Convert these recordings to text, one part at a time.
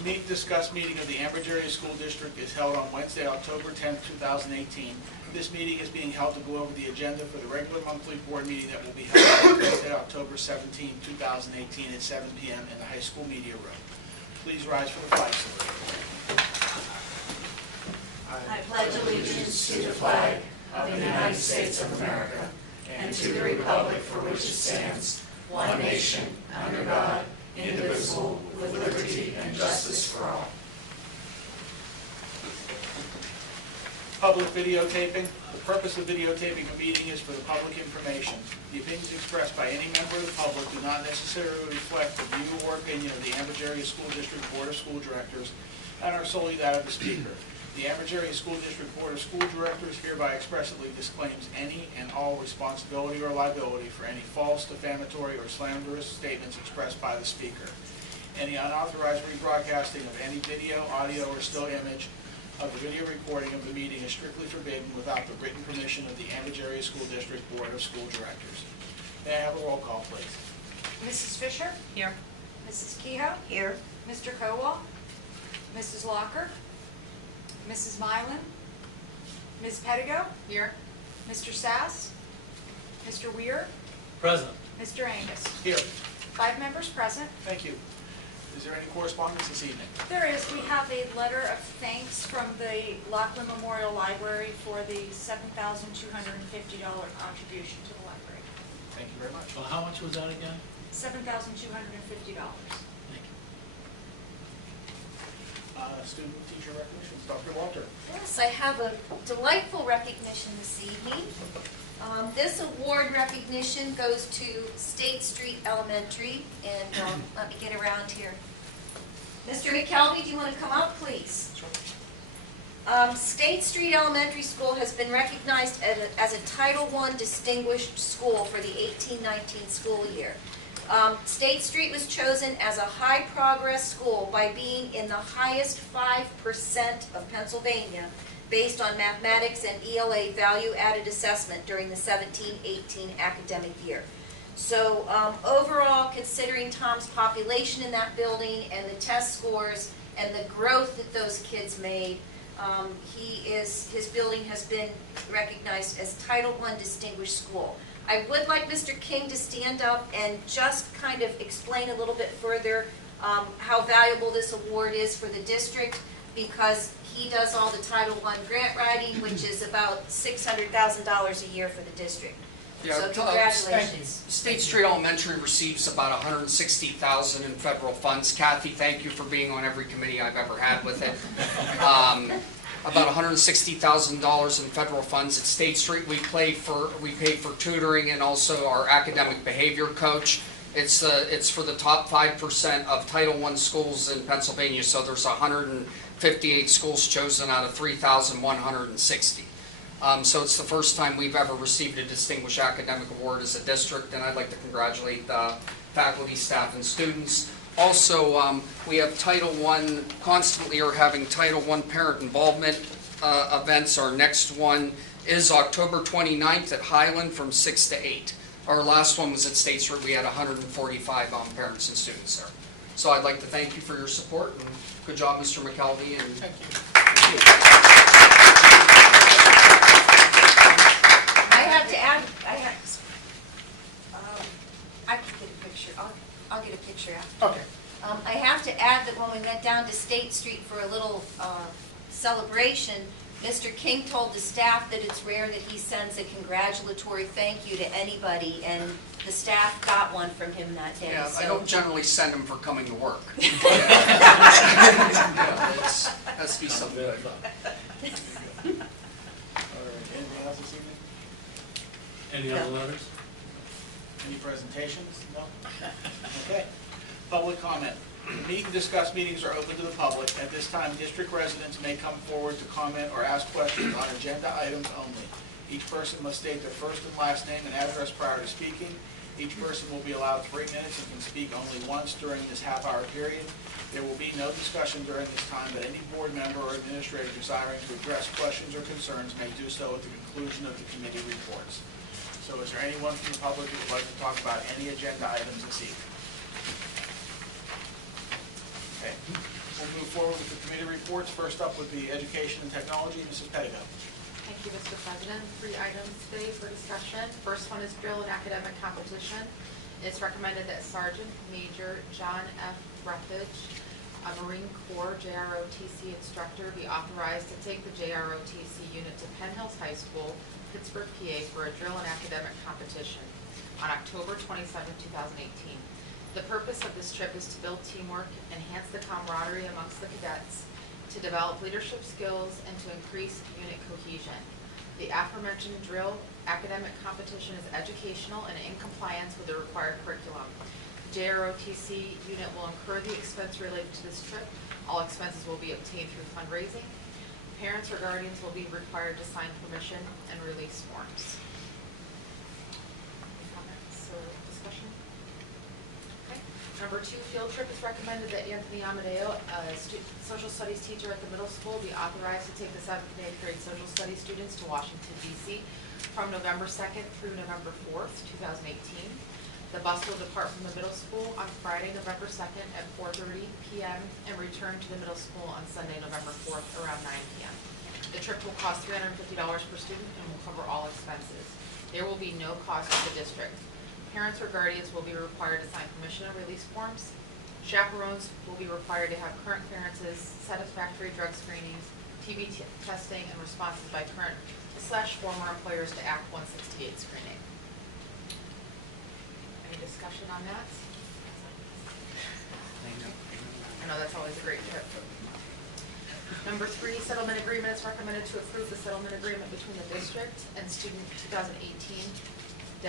The meet and discuss meeting of the Ambridge Area School District is held on Wednesday, October 10th, 2018. This meeting is being held to go over the agenda for the regular monthly board meeting that will be held on Wednesday, October 17, 2018 at 7 p.m. in the high school media room. Please rise for the flag salute. I pledge allegiance to the flag of the United States of America and to the republic for which it stands, one nation, under God, indivisible, with liberty and justice for all. Public videotaping. The purpose of videotaping a meeting is for the public information. The opinions expressed by any member of the public do not necessarily reflect the view or opinion of the Ambridge Area School District Board of School Directors and are solely that of the speaker. The Ambridge Area School District Board of School Directors hereby expressly disclaims any and all responsibility or liability for any false, defamatory, or slanderous statements expressed by the speaker. Any unauthorized rebroadcasting of any video, audio, or still image of the video recording of the meeting is strictly forbidden without the written permission of the Ambridge Area School District Board of School Directors. May I have a roll call, please? Mrs. Fisher? Here. Mrs. Kehoe? Here. Mr. Kowal? Mrs. Locker? Mrs. Mylan? Ms. Pettigo? Here. Mr. Sass? Mr. Weir? Present. Mr. Angus? Here. 5 members present. Thank you. Is there any correspondence this evening? There is. We have a letter of thanks from the Lockland Memorial Library for the $7,250 contribution to the library. Thank you very much. Well, how much was that again? $7,250. Thank you. Student teacher recognitions. Dr. Walter. Yes, I have a delightful recognition this evening. This award recognition goes to State Street Elementary, and let me get around here. Mr. McKelvey, do you want to come up, please? Sure. State Street Elementary School has been recognized as a Title I distinguished school for the 18-19 school year. State Street was chosen as a high progress school by being in the highest 5% of Pennsylvania based on mathematics and ELA value added assessment during the 17-18 academic year. So overall, considering Tom's population in that building and the test scores and the growth that those kids made, his building has been recognized as Title I distinguished school. I would like Mr. King to stand up and just kind of explain a little bit further how valuable this award is for the district, because he does all the Title I grant writing, which is about $600,000 a year for the district. Yeah, So congratulations. State Street Elementary receives about $160,000 in federal funds. Kathy, thank you for being on every committee I've ever had with it. About $160,000 in federal funds at State Street. We pay for tutoring and also our academic behavior coach. It's for the top 5% of Title I schools in Pennsylvania. So there's 158 schools chosen out of 3,160. So it's the first time we've ever received a Distinguished Academic Award as a district, and I'd like to congratulate the faculty, staff, and students. Also, we have Title I, constantly are having Title I parent involvement events. Our next one is October 29th at Highland from 6 to 8. Our last one was at State Street. We had 145 parents and students there. So I'd like to thank you for your support, and good job, Mr. McKelvey. And Thank you. I have to add, I can get a picture. I'll get a picture after. Okay. I have to add that when we went down to State Street for a little celebration, Mr. King told the staff that it's rare that he sends a congratulatory thank you to anybody, and the staff got one from him that day. yeah, So I don't generally send them for coming to work. Yeah, it has to be something good. All right. Anything else this evening? Any other letters? Any presentations? No? Okay. Public comment. The meet and discuss meetings are open to the public. At this time, district residents may come forward to comment or ask questions on agenda items only. Each person must state their first and last name and address prior to speaking. Each person will be allowed 3 minutes and can speak only once during this half-hour period. There will be no discussion during this time, but any board member or administrator desiring to address questions or concerns may do so at the conclusion of the committee reports. So is there anyone from the public who would like to talk about any agenda items this evening? Okay, we'll forward with the committee reports. First up would be Education and Technology, Mrs. Pettigrew. Thank you, Mr. President. 3 items today for discussion. First one is drill and academic competition. It's recommended that Sergeant Major John F. Rethage, a Marine Corps JROTC instructor, be authorized to take the JROTC unit to Penn Hills High School, Pittsburgh, PA, for a drill and academic competition on October 27, 2018. The purpose of this trip is to build teamwork, enhance the camaraderie amongst the cadets, to develop leadership skills, and to increase unit cohesion. The aforementioned drill academic competition is educational and in compliance with the required curriculum. The JROTC unit will incur the expense related to this trip. All expenses will be obtained through fundraising. Parents or guardians will be required to sign permission and release forms. Any comments or discussion? Okay. Number 2, field trip. It's recommended that Anthony Amadeo, a social studies teacher at the middle school, be authorized to take the 7th and 8th grade social studies students to Washington, D.C. from November 2nd through November 4th, 2018. The bus will depart from the middle school on Friday, November 2nd at 4:30 p.m. and return to the middle school on Sunday, November 4th around 9 p.m. The trip will cost $350 per student and will cover all expenses. There will be no cost to the district. Parents or guardians will be required to sign permission and release forms. Chaperones will be required to have current clearances, satisfactory drug screenings, TB testing, and responses by current/former employers to Act 168 screening. Any discussion on that? I know that's always a great trip. Number 3, settlement agreement. It's recommended to approve the settlement agreement between the district and student 2018-01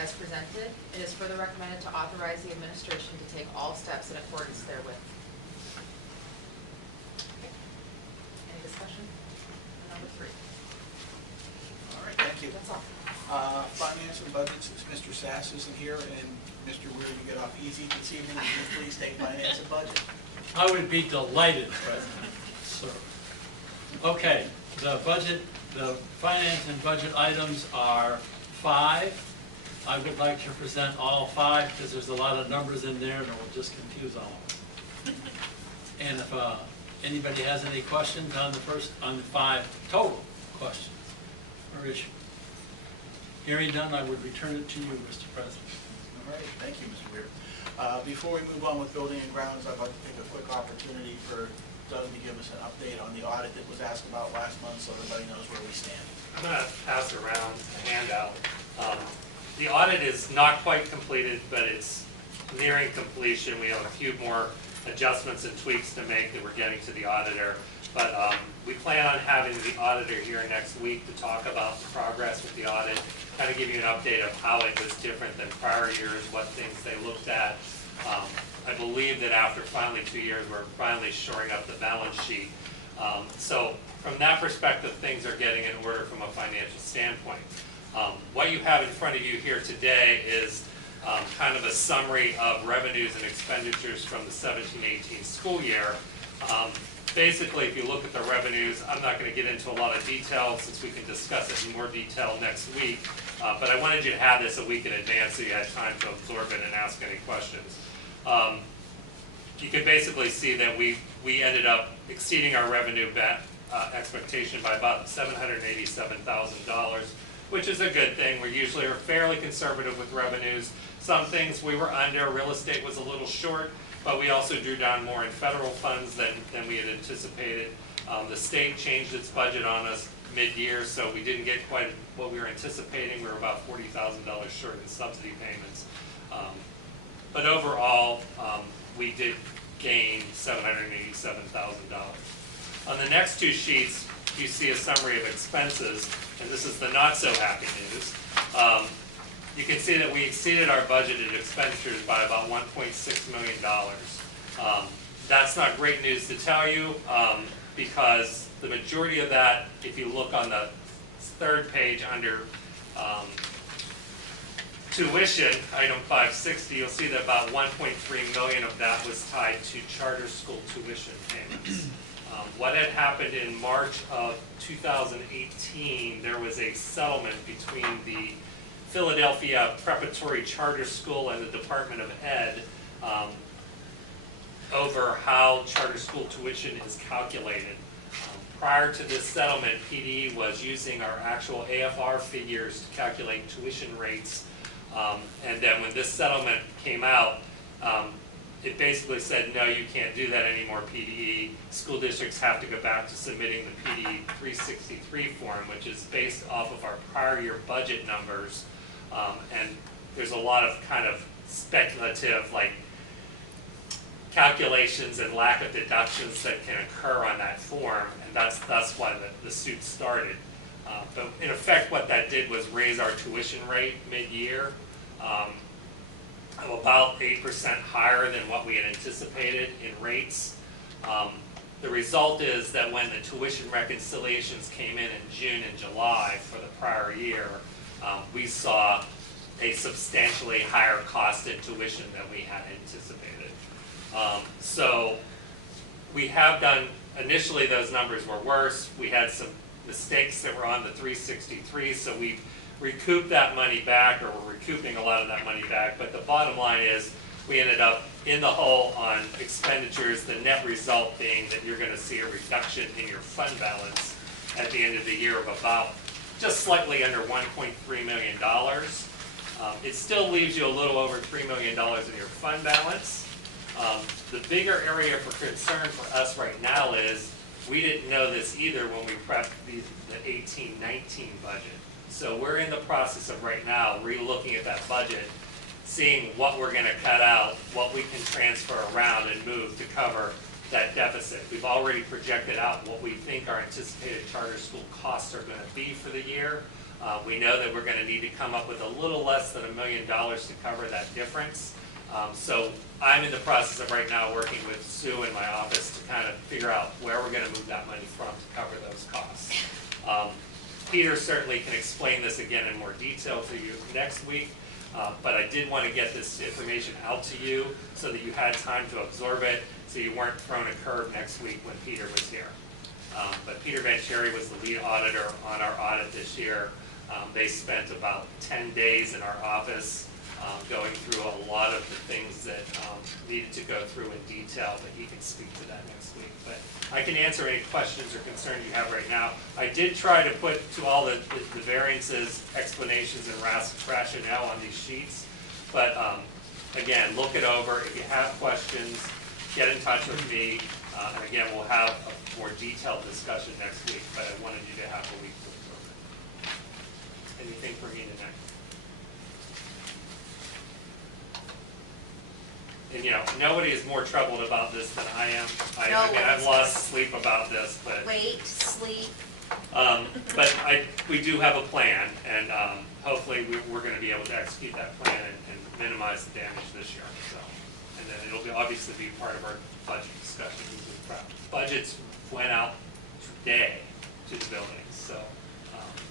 as presented. It is further recommended to authorize the administration to take all steps in accordance therewith. Okay. Any discussion on number 3? All right, thank you. That's all. Finance and Budgets, Mr. Sass isn't here, and Mr. Weir, you get off easy this evening. Can you please take Finance and Budget? I would be delighted, President. Sir. Okay, the budget, the finance and budget items are 5. I would like to present all 5 because there's a lot of numbers in there and it will just confuse all of them. And if anybody has any questions on the 5 total questions or issues. Hearing none, I would return it to you, Mr. President. All right, thank you, Mr. Weir. Before we move on with building and grounds, I'd like to take a quick opportunity for Doug to give us an update on the audit that was asked about last month so everybody knows where we stand. I'm going to pass around a handout. The audit is not quite completed, but it's nearing completion. We have a few more adjustments and tweaks to make that we're getting to the auditor. But we plan on having the auditor here next week to talk about the progress with the audit, kind of give you an update of how it was different than prior years, what things they looked at. I believe that after finally 2 years, we're finally shoring up the balance sheet. So from that perspective, things are getting in order from a financial standpoint. What you have in front of you here today is kind of a summary of revenues and expenditures from the 17-18 school year. Basically, if you look at the revenues, I'm not going to get into a lot of detail since we can discuss it in more detail next week, but I wanted you to have this a week in advance so you had time to absorb it and ask any questions. You can basically see that we ended up exceeding our revenue expectation by about $787,000, which is a good thing. We usually are fairly conservative with revenues. Some things we were under. Real estate was a little short, but we also drew down more in federal funds than we had anticipated. The state changed its budget on us mid-year, so we didn't get quite what we were anticipating. We were about $40,000 short in subsidy payments. But overall, we did gain $787,000. On the next 2 sheets, you see a summary of expenses, and this is the not-so-happy news. You can see that we exceeded our budgeted expenditures by about $1.6 million. That's not great news to tell you because the majority of that, if you look on the 3rd page under tuition, item 560, you'll see that about $1.3 million of that was tied to charter school tuition payments. What had happened in March of 2018, there was a settlement between the Philadelphia Preparatory Charter School and the Department of Ed. over how charter school tuition is calculated. Prior to this settlement, PD was using our actual AFR figures to calculate tuition rates. And then when this settlement came out, it basically said, no, you can't do that anymore, PDE. School districts have to go back to submitting the PDE 363 form, which is based off of our prior year budget numbers. And there's a lot of kind of speculative, like, calculations and lack of deductions that can occur on that form, and that's why the suit started. But in effect, what that did was raise our tuition rate mid-year, about 8% higher than what we had anticipated in rates. The result is that when the tuition reconciliations came in June and July for the prior year, we saw a substantially higher cost in tuition than we had anticipated. So we have done, initially those numbers were worse. We had some mistakes that were on the 363, so we recouped that money back, or we're recouping a lot of that money back. But the bottom line is we ended up in the hole on expenditures, the net result being that you're going to see a reduction in your fund balance at the end of the year of about just slightly under $1.3 million. It still leaves you a little over $3 million in your fund balance. The bigger area for concern for us right now is we didn't know this either when we prepped the 18-19 budget. So we're in the process of right now re-looking at that budget, seeing what we're going to cut out, what we can transfer around and move to cover that deficit. We've already projected out what we think our anticipated charter school costs are going to be for the year. We know that we're going to need to come up with a little less than $1 million to cover that difference. So I'm in the process of right now working with Sue in my office to kind of figure out where we're going to move that money from to cover those costs. Peter certainly can explain this again in more detail to you next week, but I did want to get this information out to you so that you had time to absorb it, so you weren't thrown a curve next week when Peter was here. But Peter Van Cherry was the lead auditor on our audit this year. They spent about 10 days in our office going through a lot of the things that needed to go through in detail, but he can speak to that next week. But I can answer any questions or concerns you have right now. I did try to put to all the variances, explanations, and rationale on these sheets, but again, look it over. If you have questions, get in touch with me, and again, we'll have a more detailed discussion next week, but I wanted you to have a week to absorb it. Anything for me tonight? And you know, nobody is more troubled about this than I am. I mean, I've lost sleep about this, but Wait, sleep. but we do have a plan, and hopefully we're going to be able to execute that plan and minimize the damage this year. So, and then it'll be obviously be part of our budget discussion. Budgets went out today to the buildings, so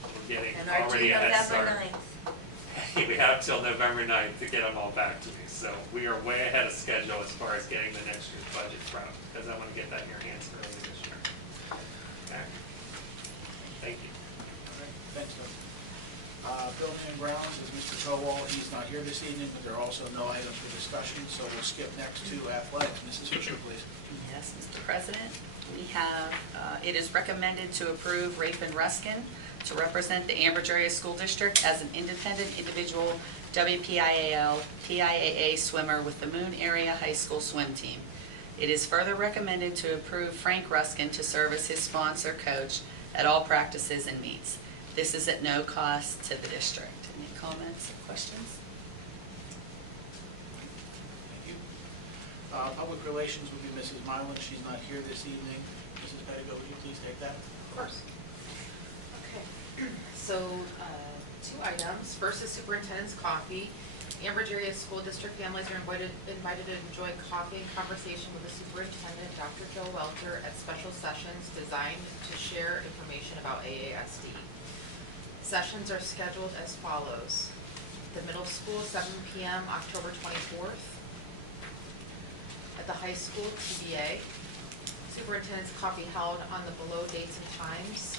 we're getting And our already due a head November start. 9th. We have till November 9th to get them all back to me. So we are way ahead of schedule as far as getting the next year's budget prepped, because I want to get that in your hands early this year. Okay. Thank you. All right, thanks, Doug. Building and grounds is Mr. Kowal. He's not here this evening, but there are also no items for discussion, so we'll skip next to athletics. Mrs. Fisher, please. Yes, Mr. President, we have, it is recommended to approve Rafen Ruskin to represent the Ambridge Area School District as an independent individual WPIAL TIAA swimmer with the Moon Area High School swim team. It is further recommended to approve Frank Ruskin to serve as his sponsor coach at all practices and meets. This is at no cost to the district. Any comments or questions? Thank you. Public relations will be Mrs. Mylan. She's not here this evening. Mrs. Pettigo, would you please take that? Of course. Okay, so two items. First is superintendent's coffee. Ambridge Area School District families are invited to enjoy coffee and conversation with the superintendent, Dr. Joe Welter, at special sessions designed to share information about AASD. Sessions are scheduled as follows. The middle school, 7 p.m., October 24th. At the high school, TBA. Superintendent's coffee held on the below dates and times.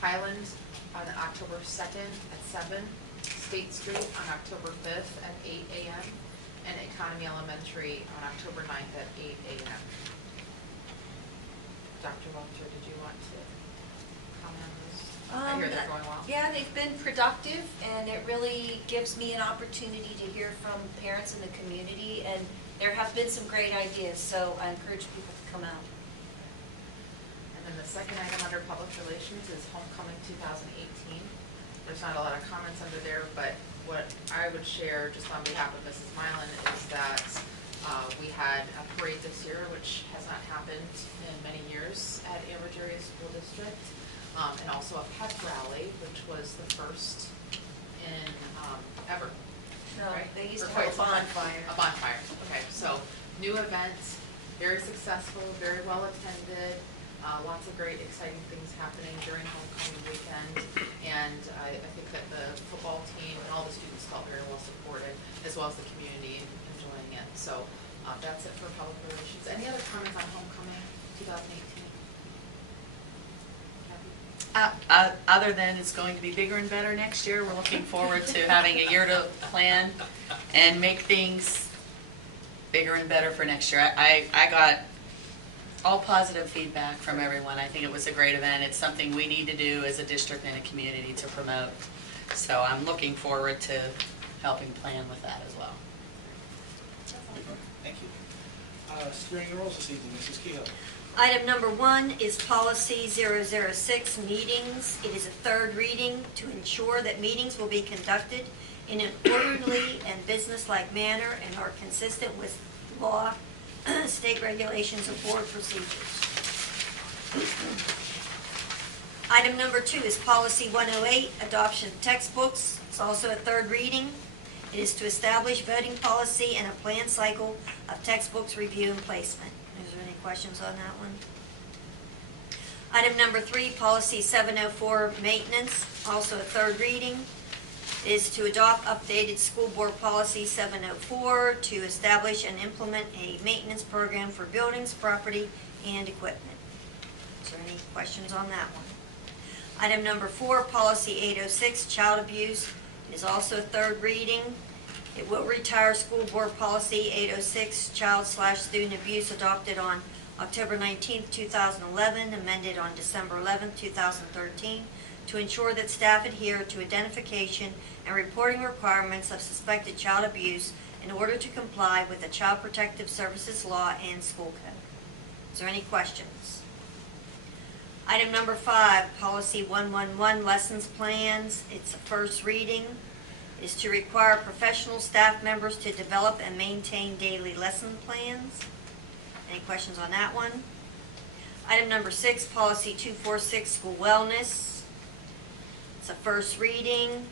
Highland on October 2nd at 7. State Street on October 5th at 8 a.m. and Economy Elementary on October 9th at 8 a.m. Dr. Walter, did you want to comment on those? I hear they're going well. Yeah, they've been productive, and it really gives me an opportunity to hear from parents in the community, and there have been some great ideas, so I encourage people to come out. And then the second item under public relations is homecoming 2018. There's not a lot of comments under there, but what I would share just on behalf of Mrs. Mylan is that we had a parade this year, which has not happened in many years at Ambridge Area School District, and also a pep rally, which was the first in ever. No, Right. they used For to quite have a some time. bonfire. A bonfire, okay, so new event, very successful, very well attended, lots of great exciting things happening during homecoming weekend, and I think that the football team and all the students felt very well supported, as well as the community enjoying it. So that's it for public relations. Any other comments on homecoming 2018? Kathy? Other than it's going to be bigger and better next year, we're looking forward to having a year to plan and make things bigger and better for next year. I got all positive feedback from everyone. I think it was a great event. It's something we need to do as a district and a community to promote. So I'm looking forward to helping plan with that as well. Thank you. Steering the rules this evening, Mrs. Kehoe. Item number 1 is policy 006, meetings. It is a third reading to ensure that meetings will be conducted in an orderly and businesslike manner and are consistent with law, state regulations, and board procedures. Item number 2 is policy 108, adoption of textbooks. It's also a third reading. It is to establish voting policy and a planned cycle of textbooks review and placement. Is there any questions on that one? Item number 3, policy 704, maintenance, also a third reading, is to adopt updated school board policy 704 to establish and implement a maintenance program for buildings, property, and equipment. Is there any questions on that one? Item number 4, policy 806, child abuse, is also a third reading. It will retire school board policy 806, child/student abuse, adopted on October 19, 2011, amended on December 11, 2013, to ensure that staff adhere to identification and reporting requirements of suspected child abuse in order to comply with the Child Protective Services law and school code. Is there any questions? Item number 5, policy 111, lessons plans. It's a first reading. It is to require professional staff members to develop and maintain daily lesson plans. Any questions on that one? Item number 6, policy 246, school wellness. It's a first reading,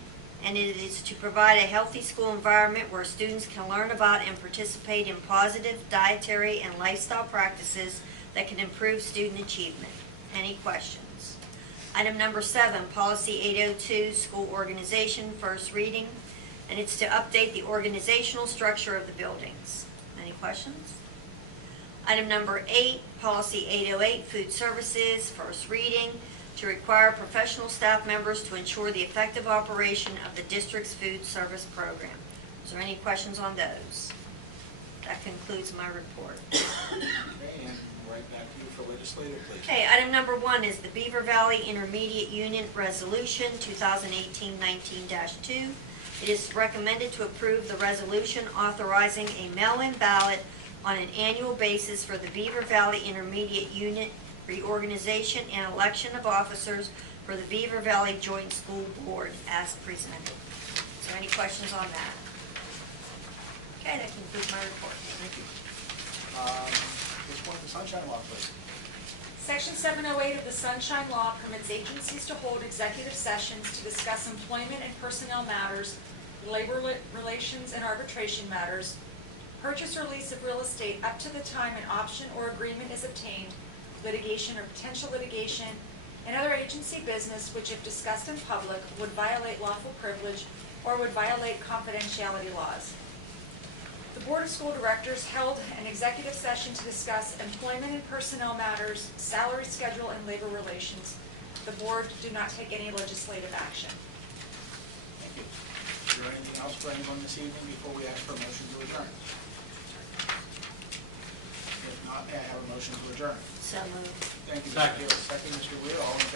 and it is to provide a healthy school environment where students can learn about and participate in positive dietary and lifestyle practices that can improve student achievement. Any questions? Item number 7, policy 802, school organization, first reading, and it's to update the organizational structure of the buildings. Any questions? Item number 8, policy 808, food services, first reading, to require professional staff members to ensure the effective operation of the district's food service program. Is there any questions on those? That concludes my report. Okay, and right back to you for legislative, please. Okay, item number 1 is the Beaver Valley Intermediate Unit Resolution 2018-19-2. It is recommended to approve the resolution authorizing a mail-in ballot on an annual basis for the Beaver Valley Intermediate Unit reorganization and election of officers for the Beaver Valley Joint School Board as presented. Is there any questions on that? Okay, that concludes my report. Thank you. Ms. Point, the Sunshine Law, please. Section 708 of the Sunshine Law permits agencies to hold executive sessions to discuss employment and personnel matters, labor relations and arbitration matters, purchase or lease of real estate up to the time an option or agreement is obtained, litigation or potential litigation, and other agency business which, if discussed in public, would violate lawful privilege or would violate confidentiality laws. The Board of School Directors held an executive session to discuss employment and personnel matters, salary schedule, and labor relations. The board did not take any legislative action. Thank you. Is there there anything else for anyone this evening before we ask for a motion to adjourn? If not, may I have a motion to adjourn? So moved. Thank you, Mr. Second. Gill. Second, Mr. Wheel. All in favor?